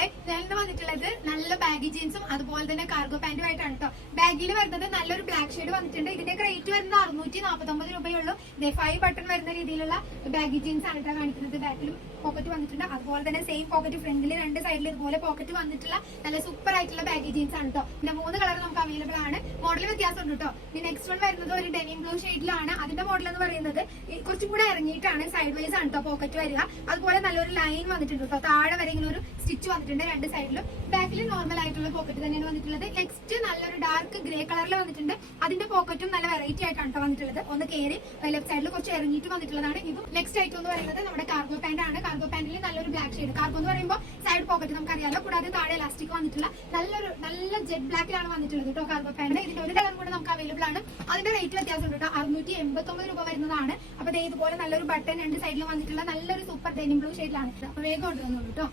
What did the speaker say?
Hi, ഞാൻ വന്നിട്ടുള്ളത് നല്ല ബാഗി ജീൻസും അതുപോലെ തന്നെ കാർഗോ പാന്റും ആയിട്ടാണ് കേട്ടോ. ബാഗിൽ വരുന്നത് നല്ലൊരു ബ്ലാക്ക് ഷെയ്ഡ് വന്നിട്ടുണ്ട്. ഇതിന്റെ റേറ്റ് വരുന്നത് 649 രൂപയുള്ളൂ. 5 ബട്ടൺ വരുന്ന രീതിയിലുള്ള ബാഗി ജീൻസ് ആണ് കേട്ടോ കാണിക്കുന്നത്. ബാക്കിലും പോക്കറ്റ് വന്നിട്ടുണ്ട്. അതുപോലെ തന്നെ സെയിം പോക്കറ്റ് ഫ്രണ്ടിൽ 2 സൈഡിൽ ഇതുപോലെ പോക്കറ്റ് വന്നിട്ടുള്ള നല്ല സൂപ്പർ ആയിട്ടുള്ള ബാഗി ജീൻസ് ആണ് കേട്ടോ. പിന്നെ 3 കളർ നമുക്ക് അവൈലബിൾ ആണ്. മോഡൽ വ്യത്യാസം ഉണ്ട് കേട്ടോ. നെക്സ്റ്റ് വൺ വരുന്നത് ഒരു ഡെനിം ബ്ലൂ ഷെയ്ഡിലാണ്. അതിന്റെ മോഡൽ എന്ന് പറയുന്നത് കുറച്ചും കൂടെ ഇറങ്ങിയിട്ടാണ്. സൈഡ് വൈസ് ആണ് കേട്ടോ പോക്കറ്റ് വരിക. അതുപോലെ നല്ലൊരു ലൈൻ വന്നിട്ടുണ്ട് കേട്ടോ. താഴെ വരെ ഇങ്ങനെ ഒരു സ്റ്റിച്ച് വന്നിട്ടുണ്ട് 2 സൈഡിലും. ബാക്കിൽ നോർമൽ ആയിട്ടുള്ള പോക്കറ്റ് തന്നെയാണ് വന്നിട്ടുള്ളത്. നെക്സ്റ്റ് നല്ലൊരു ഡാർക്ക് ഗ്രേ കളറിൽ വന്നിട്ടുണ്ട്. അതിന്റെ പോക്കറ്റും നല്ല വെറൈറ്റി ആയിട്ടാണ് വന്നിട്ടുള്ളത്. ഒന്ന് കയറി ലെഫ്റ്റ് സൈഡിൽ കുറച്ച് ഇറങ്ങിയിട്ട് വന്നിട്ടുള്ളതാണ്. ഇതും നെക്സ്റ്റ് ഐറ്റം എന്ന് പറയുന്നത് നമ്മുടെ കാർഗോ പാന്റ് ആണ്. കാർഗോ പാന്റിൽ നല്ലൊരു ബ്ലാക്ക് ഷെയ്ഡ്. കാർഗോ എന്ന് പറയുമ്പോൾ സൈഡ് പോക്കറ്റ് നമുക്ക് അറിയാലോ. കൂടാതെ താഴെ ഇലാസ്റ്റിക് വന്നിട്ടുള്ള നല്ല ജെറ്റ് ബ്ലാക്കിലാണ് വന്നിട്ടുള്ളത് കേട്ടോ കാർഗോ പാന്റ്. ഇതിന്റെ ഒരു കളർ കൂടെ നമുക്ക് അവൈലബിൾ ആണ്. അതിന്റെ റേറ്റ് വ്യത്യാസം ഉണ്ട് കേട്ടോ. 689 രൂപ വരുന്നതാണ്. അപ്പൊ ഇതുപോലെ നല്ലൊരു ബട്ടൺ 2 സൈഡിലും വന്നിട്ടുള്ള നല്ലൊരു സൂപ്പർ ഡെനിം ബ്ലൂ ഷെയ്ഡിലാണ്. അപ്പൊ വേഗം കൊണ്ടുവന്നോളൂ കേട്ടോ.